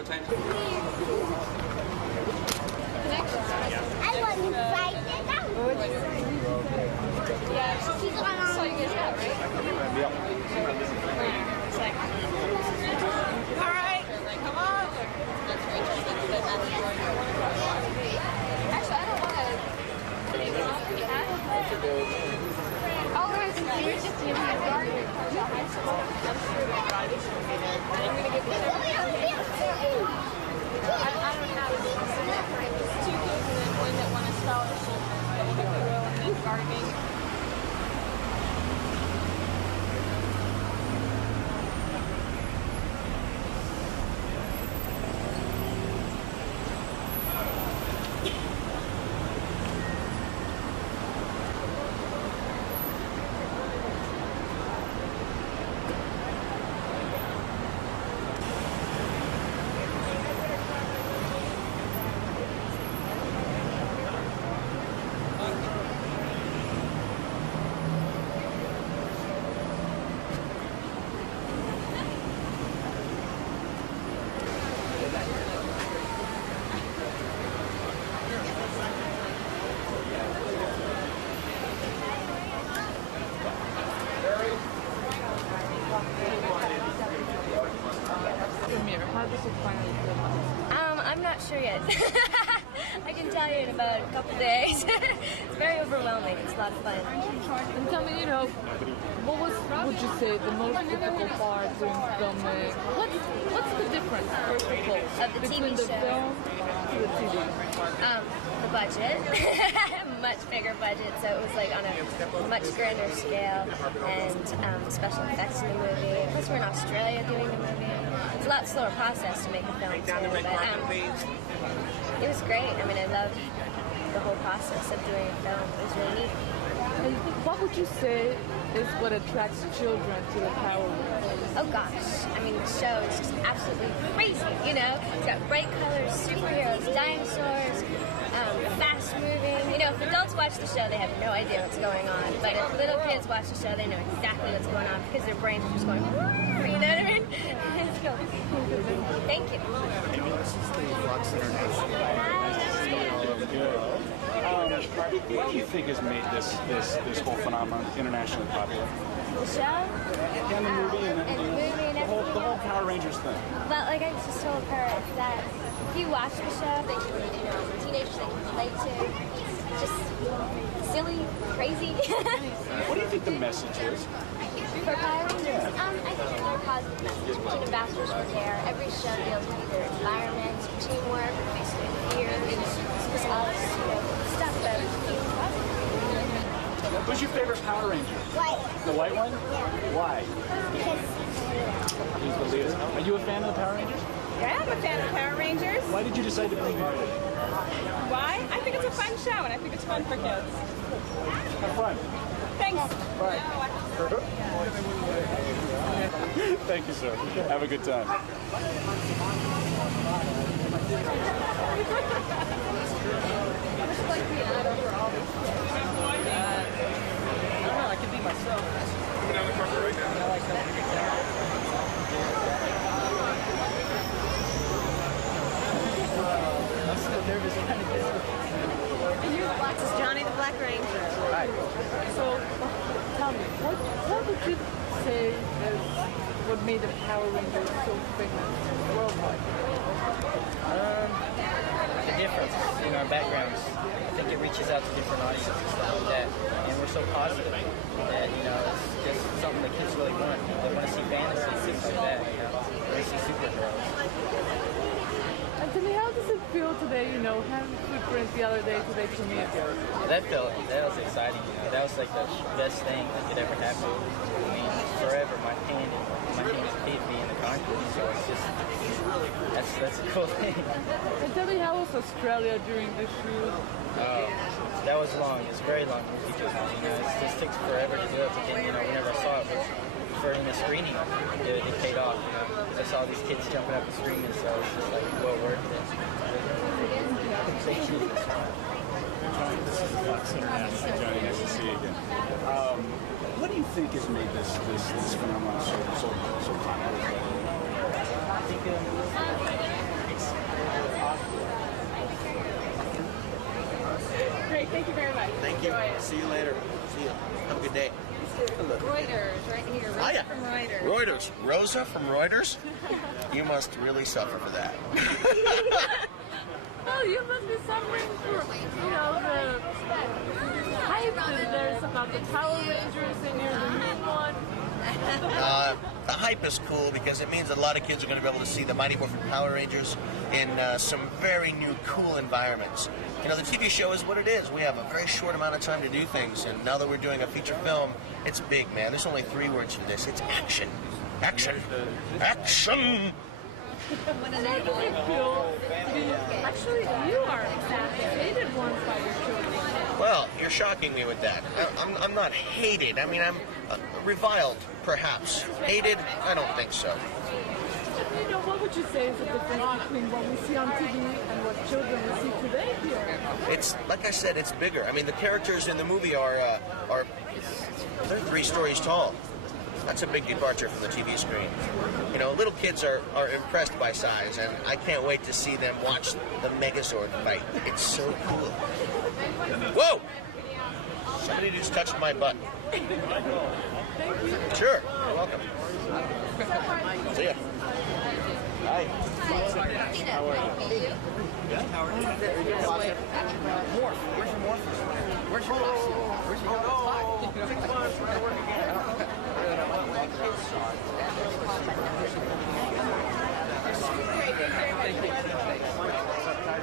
potential. I want to write it down. Yeah, so you guys have, right? It's like, all right, come on. Actually, I don't want to take it off the hat. Oh, guys, you're just using a garden. High school. I'm sure my body should be good. I'm going to get this. I don't have a specific thing. There's 2 kids and then one that won a scholarship. And gardening. How does it finally feel? I'm not sure yet. I can tell you in about a couple days. It's very overwhelming. It's a lot of fun. And tell me, what would you say the most difficult part during filming? What's the difference, first of all, Of the between TV the show? film to the TV? The budget. Much bigger budget, so it was like on a much grander scale, and special effects in the movie. Plus we're in Australia doing the movie. It's a lot slower process to make a film too, but it was great. I mean, I loved the whole process of doing a film. It was really neat. And what would you say is what attracts children to the Power Rangers? Oh gosh, I mean the show is just absolutely crazy, It's got bright colors, superheroes, dinosaurs, fast moving. If adults watch the show, they have no idea what's going on. But if little kids watch the show, they know exactly what's going on because their brains are just going, you know what I mean? It's cool. Thank you. Amy, this is the Fox International. Nice to see you all over here. What do you think has made this whole phenomenon internationally popular? The show? And the movie and and the whole Power Rangers thing. But like I just told her that if you watch the show, they can, teenagers they can relate to. Just silly, crazy. What do you think the message is? For Power Rangers, I think it's a very positive message. Teen ambassadors were there. Every show deals with either environment, teamwork, basically fear, just all this stuff that Who's your favorite Power Ranger? White. The white one? Why? Because He's the leader. Are you a fan of the Power Rangers? Yeah, I'm a fan of Power Rangers. Why did you decide to bring here today? Why? I think it's a fun show, and I think it's fun for kids. Have fun. Thanks. Bye. Thank you, sir. Have a good time. I can be myself. Coming down the carpet right now. I like that. I'm still nervous trying to get it. This is Johnny the Black Ranger. Hi. So, tell me, what would you say is what made the Power Rangers so famous worldwide? The difference in our backgrounds. I think it reaches out to different audiences and stuff like that. And we're so positive that, it's just something that kids really want. They want to see fantasy, things like that, They want to see superheroes. And tell me, how does it feel today, having Footprint the other day today premiere? That was exciting. That was like the best thing that could ever happen. I mean, forever my hand is being the conqueror. So it's just that's a cool thing. And tell me, how was Australia during the shoot? That was long. It's very long because it just takes forever to do it. But then whenever I saw it for in the screening, it paid off. I saw these kids jumping up and screaming, so it's just like well worth it. Thank you. This is Fox International. Johnny, nice to see you again. What do you think has made this phenomenon so popular? I think Thank you very much. Thank you. Enjoy it. See you later. See you. Have a good day. Reuters, right here. Oh, yeah. From Reuters. Reuters. Rosa from Reuters? You must really suffer for that. Well, you must be suffering for, you know, the hype that there's about the Power Rangers and you're the main one. The hype is cool because it means that a lot of kids are going to be able to see the Mighty Morphin Power Rangers in some very new, cool environments. You know, the TV show is what it is. We have a very short amount of time to do things, and now that we're doing a feature film, it's big, man. There's only 3 words for this. It's action. Action. Action! Actually, you are hated once by your children. Well, you're shocking me with that. I'm not hated. I mean, I'm reviled, perhaps. Hated? I don't think so. You know, what would you say is the difference between what we see on TV and what children will see today here? It's, like I said, it's bigger. I mean, the characters in the movie are they're 3 stories tall. That's a big departure from the TV screen. You know, little kids are impressed by size, and I can't wait to see them watch the Megazord fight. It's so cool. Whoa! Somebody just touched my butt. Sure, you're welcome. See ya. Hi. How are you? Yeah, how are you? Morph. Where's your Morphin? Where's your costume? Where's your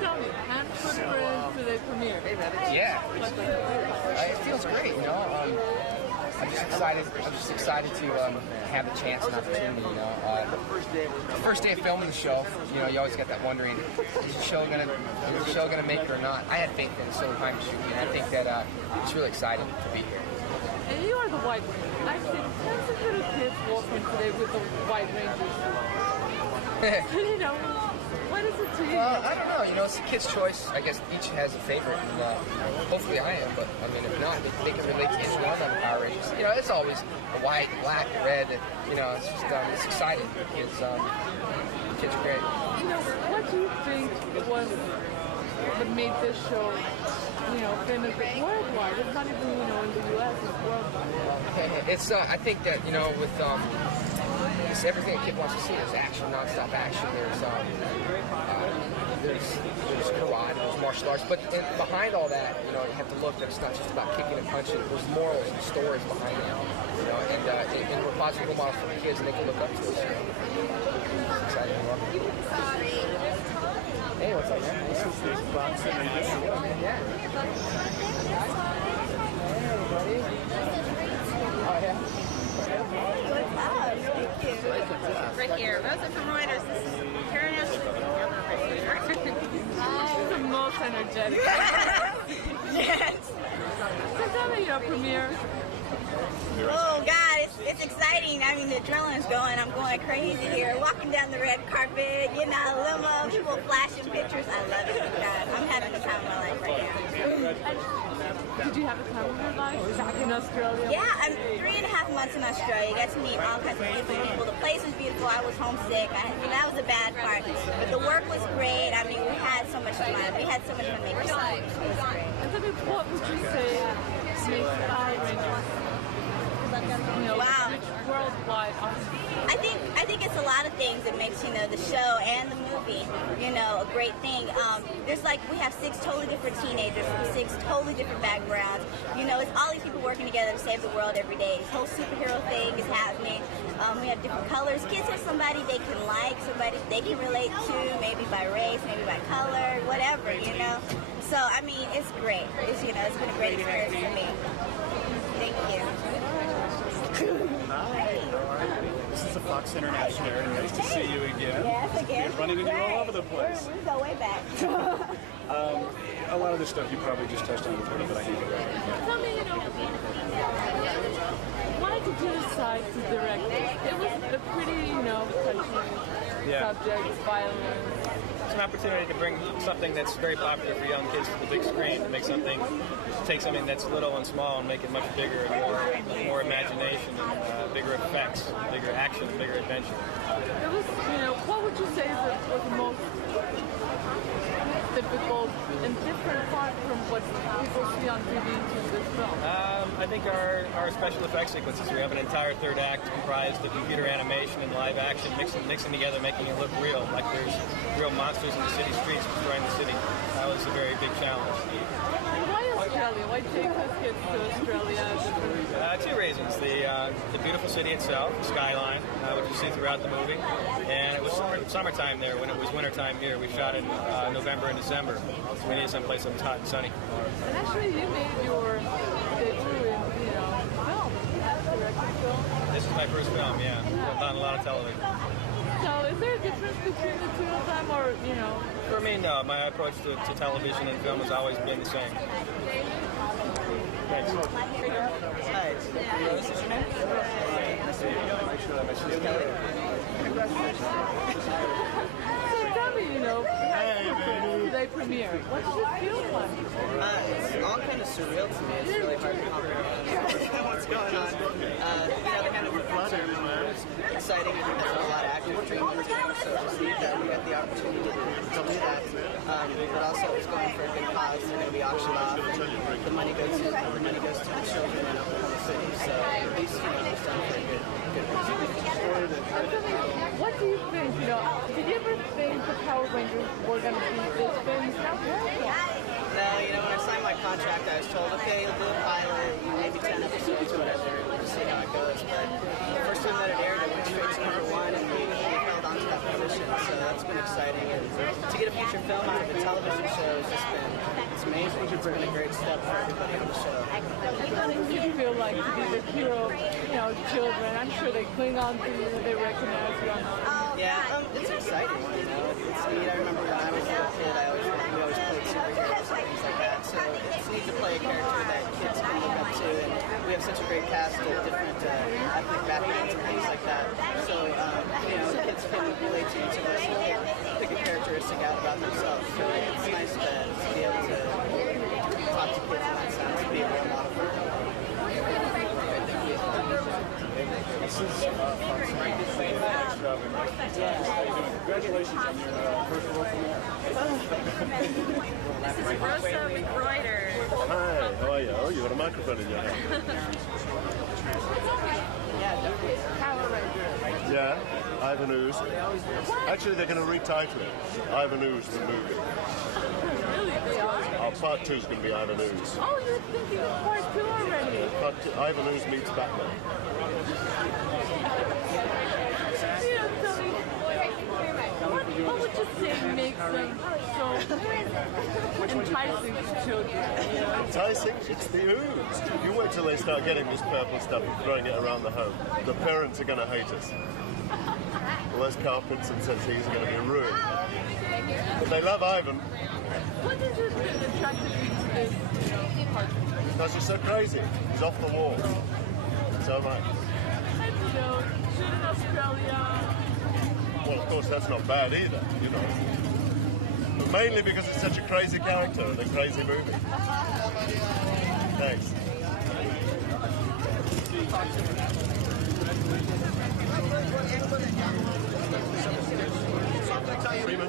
Tell me, and footprints today premiere. Yeah. It feels great, you know. I'm just excited to have the chance and opportunity, you know. The first day of filming the show, you know, you always get that wondering, is the show gonna make it or not? I had faith in it so time shooting, and I think that it's really exciting to be here. And you are the White Ranger. I've seen tons of little kids walking today with the White Rangers. You know, what is it to you? I don't know. You know, it's a kid's choice. I guess each has a favorite, and hopefully I am. But I mean, if not, they can relate to each one of the Power Rangers. You know, it's always the white, black, red. And, you know, it's just it's exciting. Kids are great. You know, what do you think was that made this show, you know, famous worldwide? It's not even, you know, in the U.S. It's worldwide. It's I think that, you know, with it's everything a kid wants to see. There's action, nonstop action. There's karate, there's martial arts, but behind all that, you know, you have to look that it's not just about kicking and punching. There's morals and stories behind it, you know, and we're positive role models for the kids, and they can look up to us. It's exciting. Hey, what's up, man? This is the boxing edition. Yeah. Hey, everybody. Oh, yeah. Right here. Rosa from Reuters. This is Karen Ashley. She's the most energetic. Yes. So tell me your premiere. Oh God, it's exciting. I mean, the adrenaline's going. I'm going crazy here. Walking down the red carpet, you know, limo, people flashing pictures. I love it, guys. I'm having the time of my life right now. Did you have a time of your life back in Australia? Yeah, I'm 3.5 months in Australia. Got to meet all kinds of beautiful people. The place was beautiful. I was homesick. That was a bad part. But the work was great. I mean, we had so much fun. We had so much fun making songs. It was great. And tell me, what would you say makes Power Rangers, you know, Wow. worldwide? I think it's a lot of things that makes, you know, the show and the movie, you know, a great thing. There's like, we have 6 totally different teenagers from 6 totally different backgrounds. You know, it's all these people working together to save the world every day. This whole superhero thing is happening. We have different colors. Kids have somebody they can like, somebody they can relate to, maybe by race, maybe by color, whatever, you know. So, I mean, it's great. It's, you know, it's been a great experience for me. Thank you. This is the Fox International. Nice to see you again. Yes, again. You're running into all over the place. We go way back. A lot of this stuff you probably just touched on a little bit. I think. Tell me, you know, why did you decide to direct this? It was a pretty, you know, touching subject, violence. It's an opportunity to bring something that's very popular for young kids to the big screen, to make something, take something that's little and small and make it much bigger and more imagination and bigger effects, bigger action, bigger adventure. It was, what would you say was the most difficult and different part from what people see on TV to this film? I think our special effects sequences. We have an entire third act comprised of computer animation and live action mixing together, making it look real, like there's real monsters in the city streets destroying the city. That was a very big challenge. Why Australia? Why take those kids to Australia? Two reasons. The beautiful city itself, the skyline, which you see throughout the movie, and it was summertime there when it was wintertime here. We shot in November and December, so we needed someplace that was hot and sunny. And actually, you made your debut in, film. This is my first film, yeah. I've done a lot of television. So, is there a difference between the two of them, or For me, no. My approach to television and film has always been the same. Thanks. Hi. This is your name? Nice to meet you. So tell me, today premiere. What does it feel like? It's all kind of surreal to me. It's really hard to comprehend what's going on. The kind of performance is exciting. I think that's what a lot of actors dream of doing, so just neat that we got the opportunity to do that. But also it's going for a good cause. They're going to be auctioned off, and the money goes to the children in Oklahoma City. So at least it's done for a good reason. What do you think? Did you ever think the Power Rangers were going to be this big? No, when I signed my contract, I was told, okay, you'll do a pilot, maybe 10 episodes or whatever, we'll just see how it goes. But the first time that it aired, it went straight to #1, and we held on to that position, so that's been exciting. And to get a feature film out of a television show has just been, it's amazing. It's been a great step for everybody on the show. How do you feel like to be the hero, children? I'm sure they cling on to you, they recognize you. Yeah, it's exciting, It's neat. I remember when I was a little kid, we always played superheroes and things like that. So it's neat to play a character that kids can look up to, and we have such a great cast of different ethnic backgrounds and things like that. So the kids can relate to each of us and pick a characteristic out about themselves. So it's nice to be able to talk to kids in that sense and be a role model for them. This is congratulations on your first role premiere. This is Rosa McReuter. Hi, how are you? Oh, you got a microphone in your hand. Power Rangers. Yeah, Ivan Ooze. Actually, they're going to retitle it Ivan Ooze the movie. Really, they are? Part 2 is going to be Ivan Ooze. Oh, you're thinking of part 2 already? Part 2, Ivan Ooze meets Batman. What would you say makes them so enticing to children? Enticing? It's the ooze. You wait till they start getting this purple stuff and throwing it around the home. The parents are going to hate us. All those carpets and settees are going to be ruined. But they love Ivan. What is it that attracted you to this part? Because he's so crazy. He's off the wall. So much. And shoot in Australia. Well, of course, that's not bad either, But mainly because it's such a crazy character and a crazy movie. Thanks.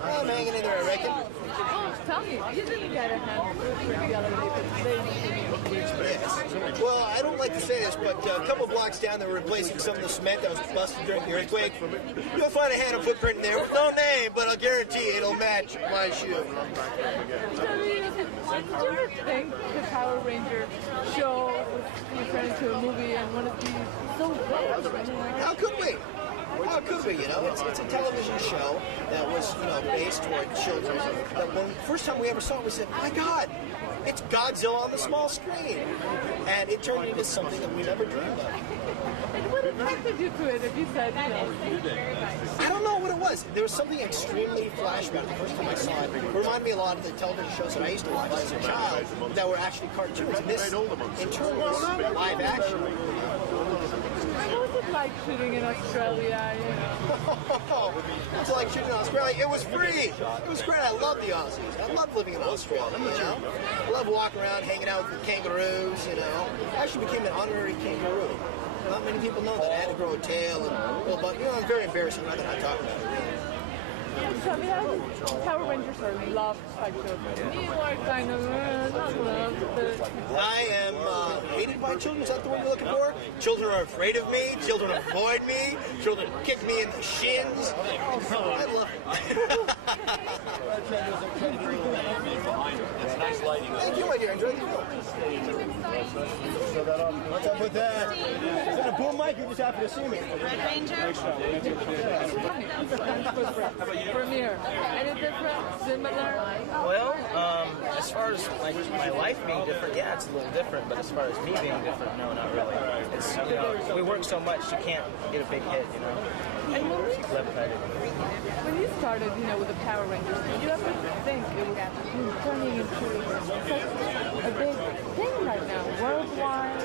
I'm hanging in there, I reckon. Oh, tell me, you didn't get a hand the other day. Well, I don't like to say this, but a couple blocks down, they're replacing some of the cement that was busted during the earthquake. You'll find a hand and footprint in there with no name, but I'll guarantee it'll match my shoe. Did you ever think the Power Ranger show was turned into a movie and one of these so big? How could we? How could we? It's a television show that was, based toward children. But when first time we ever saw it, we said, "My God, it's Godzilla on the small screen," and it turned into something that we never dreamed of. And what attracted you to it? If you said, I don't know what it was. There was something extremely flash about it the first time I saw it. It reminded me a lot of the television shows that I used to watch as a child that were actually cartoons. And this, in turn, was live action. What was it like shooting in Australia? It's like shooting in Australia. It was free. It was great. I love the Aussies. I love living in Australia. I love walking around, hanging out with the kangaroos. I actually became an honorary kangaroo. not many people know that I had to grow a tail and but I'm very embarrassed. I'd rather not talk about it. So we have Power Rangers are loved by children. You are kind of not loved, but I am hated by children. Is that the word you're looking for? Children are afraid of me. Children avoid me. Children kick me in the shins. I love it. It's nice lighting. Thank you, my dear. Enjoy the film. What's up with that? Is that a boom mic? You're just happy to see me. Red Ranger. premiere. Any different? Similar? Well, as far as like my life being different, yeah, it's a little different. But as far as me being different, no, not really. It's we work so much, you can't get a big hit, And when you started, with the Power Rangers, did you ever think it was turning into such a big thing right now, worldwide?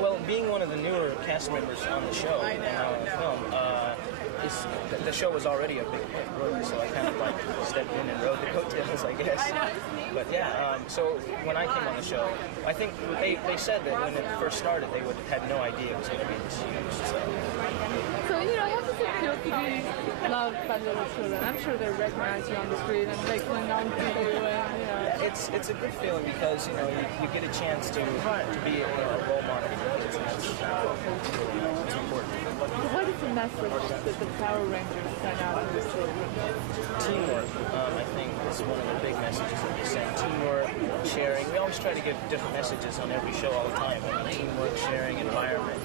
Well, being one of the newer cast members on the show, film, the show was already a big hit, really, so I kind of like stepped in and rode the coattails, I guess. But yeah, so when I came on the show, I think they said that when it first started, they had no idea it was going to be this huge. So How does it feel to be loved by little children? I'm sure they recognize you on the street and they cling on to you, and it's a good feeling because you get a chance to be a role model for kids, and that's important. So what is the message that the Power Rangers send out to the children? Teamwork, I think, is one of the big messages that we send. Teamwork, sharing. We always try to give different messages on every show all the time. Teamwork, sharing, environment,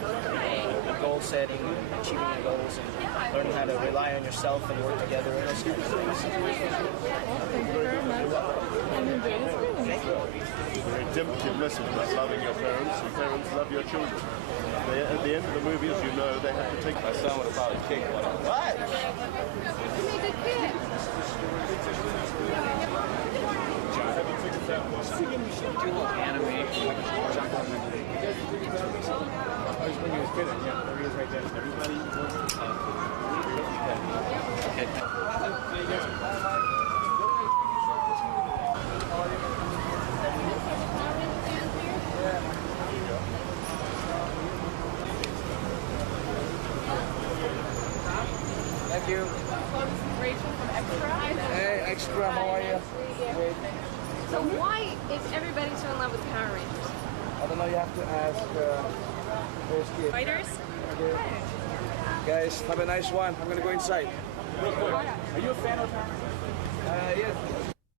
goal setting, achieving your goals, and learning how to rely on yourself and work together and those kinds of things. Thank you very much. And enjoy the screening. Thank you. A redemptive message about loving your parents, and parents love your children. At the end of the movie, as you know, they have to take my son with about a cake. What? When he was kidding, yeah, there he is right there. Everybody Thank you. Rachel from Extra. Hey, Extra, how are you? Great. So why is everybody so in love with Power Rangers? I don't know, you have to ask those kids. Fighters? Okay. Guys, have a nice one. I'm going to go inside. Are you a fan of Power Rangers? Yes.